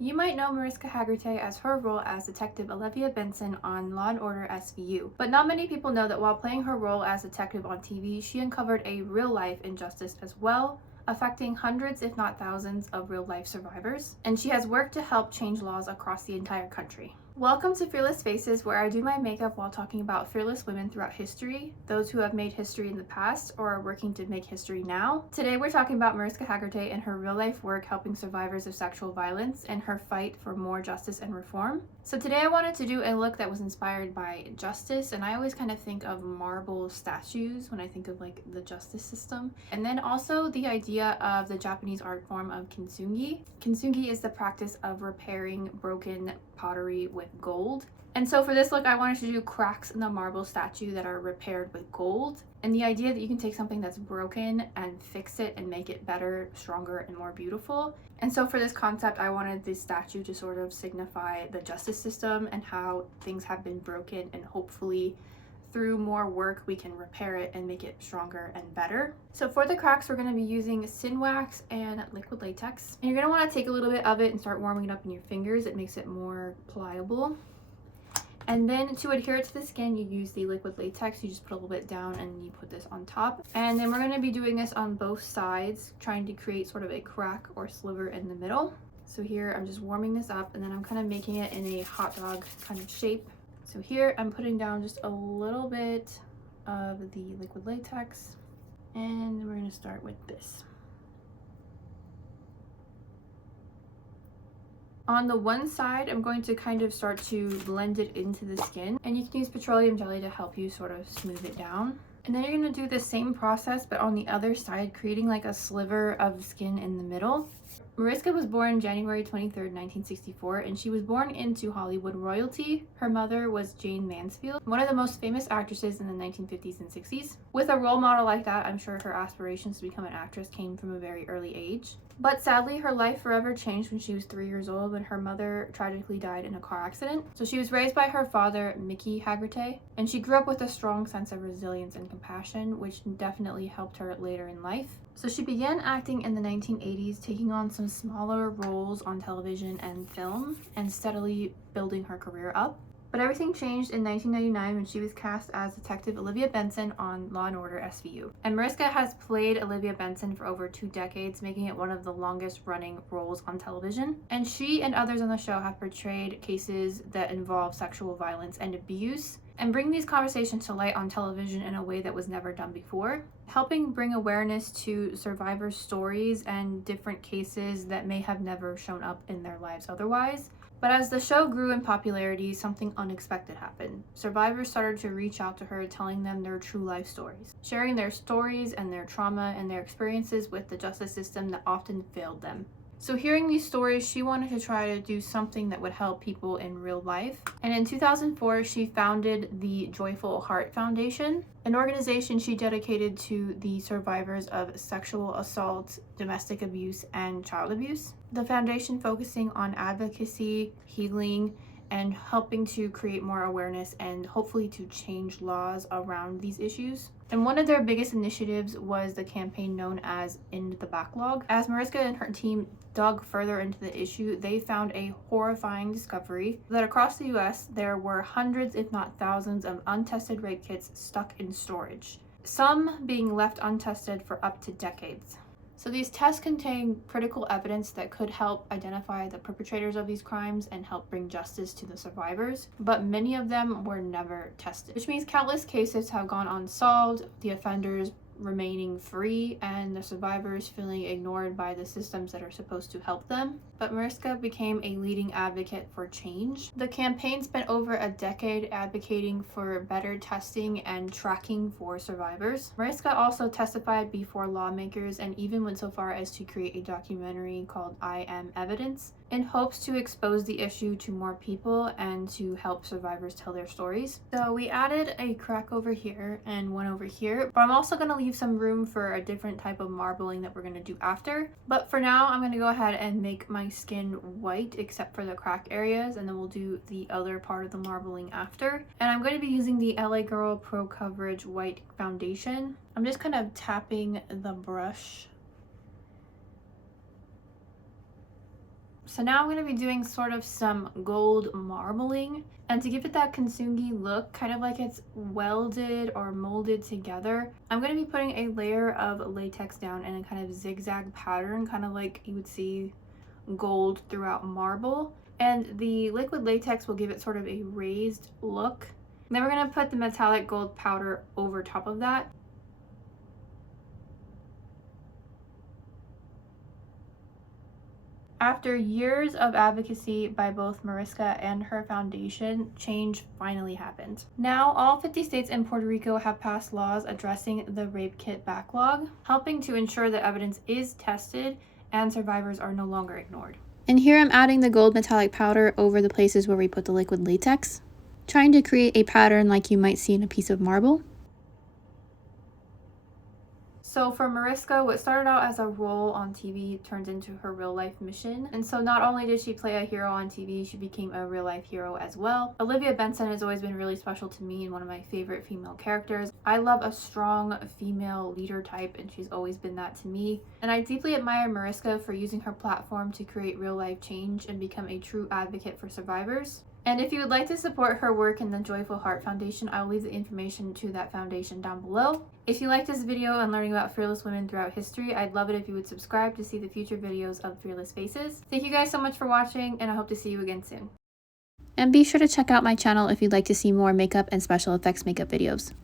You might know Mariska Hargitay as her role as Detective Olivia Benson on Law & Order SVU, but not many people know that while playing her role as detective on TV, she uncovered a real-life injustice as well, affecting hundreds if not thousands of real-life survivors, and she has worked to help change laws across the entire country. Welcome to Fearless Faces, where I do my makeup while talking about fearless women throughout history, those who have made history in the past or are working to make history now. Today we're talking about Mariska Hargitay and her real-life work helping survivors of sexual violence and her fight for more justice and reform. So today I wanted to do a look that was inspired by justice, and I always kind of think of marble statues when I think of like the justice system. And then also the idea of the Japanese art form of Kintsugi. Kintsugi is the practice of repairing broken pottery with gold. And so for this look, I wanted to do cracks in the marble statue that are repaired with gold. And the idea that you can take something that's broken and fix it and make it better, stronger, and more beautiful. And so for this concept, I wanted this statue to sort of signify the justice system and how things have been broken, and hopefully through more work we can repair it and make it stronger and better. So for the cracks, we're going to be using sin wax and liquid latex. And you're going to want to take a little bit of it and start warming it up in your fingers. It makes it more pliable. And then to adhere it to the skin, you use the liquid latex. You just put a little bit down and you put this on top. And then we're going to be doing this on both sides, trying to create sort of a crack or sliver in the middle. So here I'm just warming this up, and then I'm kind of making it in a hot dog kind of shape. So here I'm putting down just a little bit of the liquid latex, and we're going to start with this. On the one side, I'm going to kind of start to blend it into the skin, and you can use petroleum jelly to help you sort of smooth it down. And then you're going to do the same process, but on the other side, creating like a sliver of skin in the middle. Mariska was born January 23rd, 1964, and she was born into Hollywood royalty. Her mother was Jane Mansfield, one of the most famous actresses in the 1950s and 60s. With a role model like that, I'm sure her aspirations to become an actress came from a very early age. But sadly, her life forever changed when she was 3 years old, when her mother tragically died in a car accident. So she was raised by her father, Mickey Hargitay, and she grew up with a strong sense of resilience and compassion, which definitely helped her later in life. So she began acting in the 1980s, taking on some smaller roles on television and film, and steadily building her career up. But everything changed in 1999 when she was cast as Detective Olivia Benson on Law & Order SVU. And Mariska has played Olivia Benson for over 2 decades, making it one of the longest running roles on television. And she and others on the show have portrayed cases that involve sexual violence and abuse, and bring these conversations to light on television in a way that was never done before, helping bring awareness to survivors' stories and different cases that may have never shown up in their lives otherwise. But as the show grew in popularity, something unexpected happened. Survivors started to reach out to her, telling them their true life stories, sharing their stories and their trauma and their experiences with the justice system that often failed them. So hearing these stories, she wanted to try to do something that would help people in real life. And in 2004, she founded the Joyful Heart Foundation, an organization she dedicated to the survivors of sexual assault, domestic abuse, and child abuse. The foundation focusing on advocacy, healing, and helping to create more awareness and hopefully to change laws around these issues. And one of their biggest initiatives was the campaign known as End the Backlog. As Mariska and her team dug further into the issue, they found a horrifying discovery that across the US, there were hundreds, if not thousands, of untested rape kits stuck in storage, some being left untested for up to decades. So these tests contain critical evidence that could help identify the perpetrators of these crimes and help bring justice to the survivors, but many of them were never tested, which means countless cases have gone unsolved, the offenders remaining free, and the survivors feeling ignored by the systems that are supposed to help them. But Mariska became a leading advocate for change. The campaign spent over a decade advocating for better testing and tracking for survivors. Mariska also testified before lawmakers and even went so far as to create a documentary called I Am Evidence, in hopes to expose the issue to more people and to help survivors tell their stories. So we added a crack over here and one over here, but I'm also going to leave some room for a different type of marbling that we're going to do after. But for now, I'm going to go ahead and make my skin white except for the crack areas, and then we'll do the other part of the marbling after. And I'm going to be using the LA Girl Pro Coverage White Foundation. I'm just kind of tapping the brush So now I'm going to be doing sort of some gold marbling, and to give it that Kintsugi look, kind of like it's welded or molded together, I'm going to be putting a layer of latex down in a kind of zigzag pattern, kind of like you would see gold throughout marble. And the liquid latex will give it sort of a raised look. Then we're going to put the metallic gold powder over top of that. After years of advocacy by both Mariska and her foundation, change finally happened. Now, all 50 states and Puerto Rico have passed laws addressing the rape kit backlog, helping to ensure that evidence is tested and survivors are no longer ignored. And here I'm adding the gold metallic powder over the places where we put the liquid latex, trying to create a pattern like you might see in a piece of marble. So for Mariska, what started out as a role on TV turned into her real life mission. And so not only did she play a hero on TV, she became a real life hero as well. Olivia Benson has always been really special to me and one of my favorite female characters. I love a strong female leader type, and she's always been that to me. And I deeply admire Mariska for using her platform to create real life change and become a true advocate for survivors. And if you would like to support her work in the Joyful Heart Foundation, I will leave the information to that foundation down below. If you like this video and learning about fearless women throughout history, I'd love it if you would subscribe to see the future videos of Fearless Faces. Thank you guys so much for watching, and I hope to see you again soon. And be sure to check out my channel if you'd like to see more makeup and special effects makeup videos.